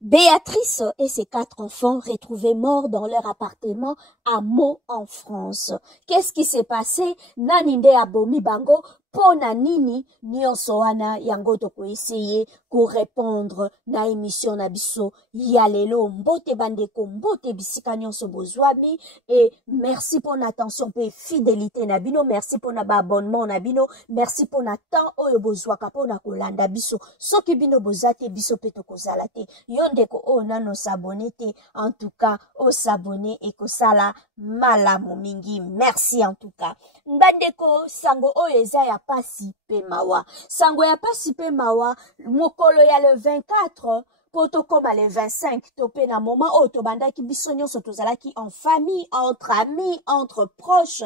Béatrice et ses 4 enfants retrouvés morts dans leur appartement à Meaux en France. Qu'est-ce qui s'est passé? Nani nde abomi bango pona nini nyonso wana yango toko essayer ko répondre na émission na biso ya lelo. Mbote bandeko, mbote bisika nyonso bozwabi, et merci pour l'attention pe fidélité na bino, merci pour na abonnement na bino, merci pour na temps oyo bozwaka pona kolanda biso. Soki bino bozate biso pe tokozala te. Ndeko o nano s'abonner te, en tout cas o s'abonner et kosala malamu mingi. Merci en tout cas. Ndandeko sango o eza ya pasi pe mawa. Sango ya pasi pe mawa mokolo ya le 24 poto koma le 25 topé na moment o tobandaki biso nyonso tozalaki en famille, entre amis, entre proches,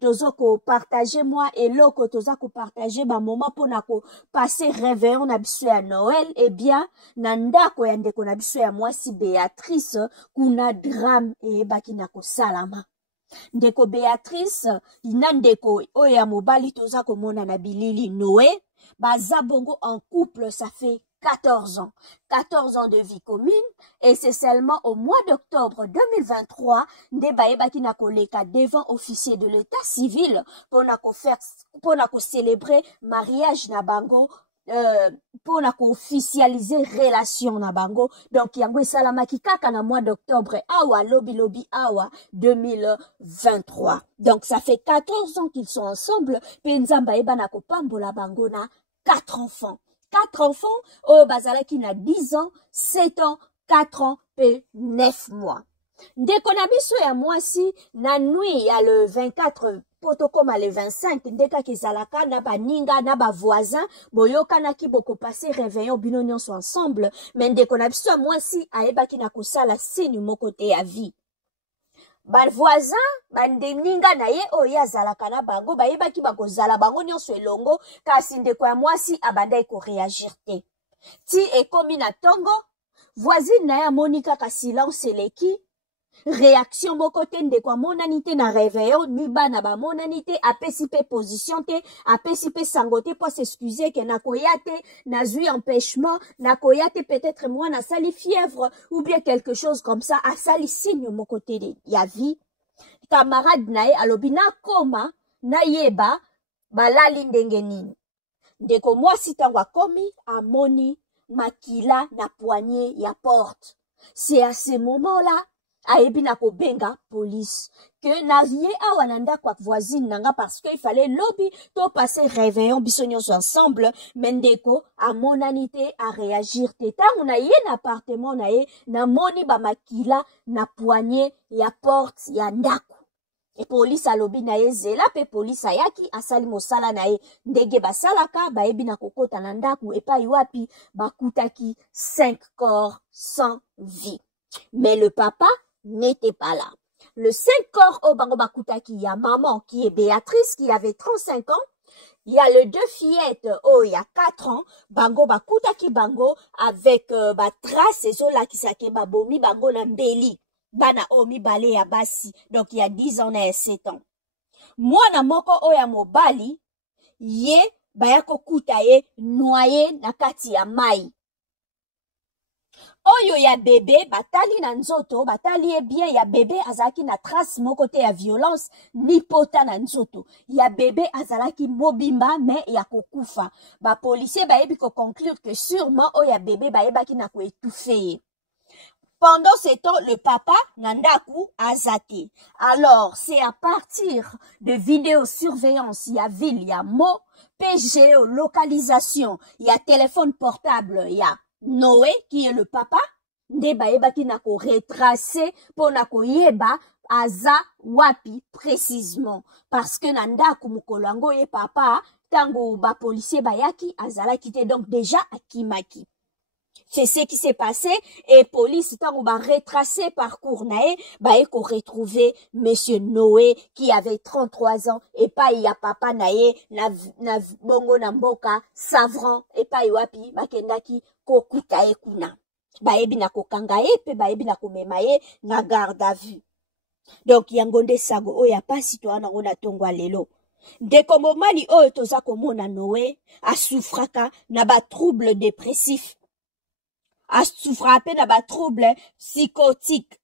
tozo ko partager moi et loko toza ko partager ba moment pona ko passer réveillon na biso ya Noël. Eh bien na ndako ya ndeko na biso ya mwasi Béatrice kuna drame e baki na ko salama. Ndeko Béatrice ina ndeko oyo ya mobali toza komona na bilili Noé baza bongo en couple, ça fait 14 ans. 14 ans de vie commune, et c'est seulement au mois d'octobre 2023 nde baebaki na koleka devant officier de l'état civil pour na ko célébrer mariage na bango, pour na ko officialiser relation na bango. Donc yango esalamaki kaka na mois d'octobre awa lobi awa 2023. Donc ça fait 14 ans qu'ils sont ensemble, pe nzamba eba na kopambola bango na 4 enfants. 4 enfants, oh bazalaki na 10 ans, 7 ans, 4 ans, et 9 mois. Ndeko na biso ya mwasi, na nuit ya le 24, poto koma le 25, ndeka kizalaka na ba ninga, na ba voisin, boyoka na ki boko passe réveillon bino nyonso ensemble, men ndeko na biso ya mwasi, aebaki na kosala signe moko te ya vie. Ba voisin bandeninga na ye oyo azalaka na bango bayebaki bakozala bango nyonso elongo, kasi ndeko ya mwasi abandai ko réagir te. Ti ekomi na tongo, voisine na ye amoni kaka silence eleki, réaction moko te, ndeko amonani te na réveillon, ni bana bamonani te, apesi pe position te, apesi pe sango te po s'excuser ke nakoya te, nazui empêchement, nakoya te, peut-être moi na sali fièvre, ou bien quelque chose comme ça, asali signe moko te de ya vie. Camarade na ye alobi na koma, na yeba, balali ndenge nini. Ndeko mwasi tango akomi, amoni makila na poignée ya porte. C'est à ce moment-là, ayebi na kobenga police que navie awa na ndako ya voisine nanga, parce que il fallait lobby to passer réveillon biso nyonso ensemble, mendeko amonani te a réagir te. Tango na ye na appartement na ye na moni ba makila na poignée ya porte ya ndako. Et police alobi na ye zela, pe police ayaki asali mosala na ye ndenge basalaka, bayebi na kokota na ndako epai wapi bakutaki 5 corps sans vie. Mais le papa n'était pas là. Le 5 corps au bango bakutaki, il y a maman qui est Béatrice qui avait 35 ans. Il y a les 2 fillettes, oh, il y a 4 ans, bango bakutaki bango avec ba trace et là qui sake babomi bango na mbeli. Bana omi bale ya basi. Donc il y a 10 ans na 7 ans. Mwana moko oya mobali ye bayako kuta ye noyé na kati ya mai. Oyo ya bébé batali na nzoto, batali e bien ya bébé azalaki na trace moko te ya violence ni pota na nzoto. Ya bébé azalaki mobimba mais ya kokufa. Ba policier bayebi ko conclure que sûrement oya bébé bayebaki na ko étouffer. Pendant ce temps, le papa nandaku azate. Alors, c'est à partir de vidéosurveillance, il y a ville, il y a mot, PGO, localisation, il y a téléphone portable, il y a Noé qui est le papa, ndeba yeba ki nako retracer pour nako yeba aza wapi précisément, parce que nandaku mukolango ye papa tango ba policier bayaki azala kite, donc déjà akimaki. C'est ce qui s'est passé, et police tango ba retracer parcours nae ba eko retrouver monsieur Noé qui avait 33 ans, et pas ya papa nae na bongo na mboka Savran, et pas wapi bakendaki kokuta e kuna baebi na kokanga ye pe baebi na komema ye na garde à vue. Donc yangonde sango oya pasi to ana ona tongwa lelo. Ndeko momali oyo toza komona Noé asufraka na ba trouble dépressif. a frappé na ba trouble psychotique.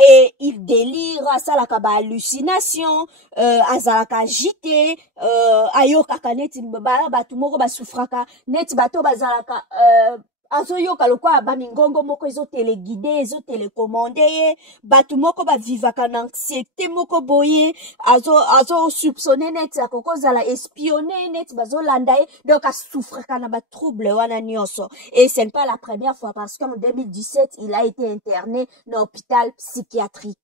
Et il délire, asalaka ba hallucination, azalaka agité, ayokaka neti batu moko basufraka, neti bato bazalaka, azoyoka lokwa ba mingongo moko ezo téléguidé, ezo télécommandé ye, batu moko ba vivaka na anxiété moko boye, azo soupçonné neti akoko zala espionné neti bazo landa ye, donc asufraka na ba trouble wana nyonso. Et ce n'est pas la première fois parce qu'en 2017, il a été interné dans l'hôpital psychiatrique.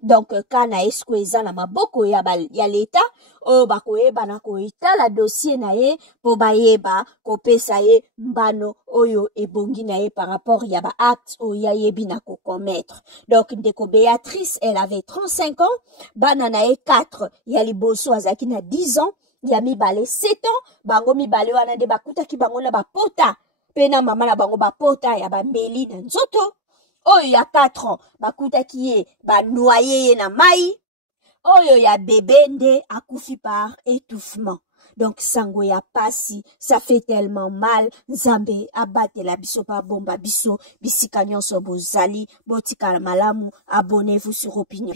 Donc, kana esko eza na maboko ya l'État, bakoyeba na koita la dossier na ye, po bayeba, kopesa ye mbano oyo ebongi na ye par rapport ya ba acte oya yebi na ko commettre. Donc, ndeko Béatrice, elle avait 35 ans, bana na ye 4, ya liboso azaki na 10 ans, ya mibale 7 ans, bango mibale wana de bakutaki bango na bapota, pena mama na bango bapota ya bambeli na nzoto. Oyo ya 4 ans, bakutaki ye, noyé ye na mai. Oyo ya bébé nde akufi par étouffement. Donc, sango ya pasi, ça fait tellement mal. Nzambe abate la biso pa bomba biso, bisika nyonso bozali, botika malamu, abonnez-vous sur Opinion.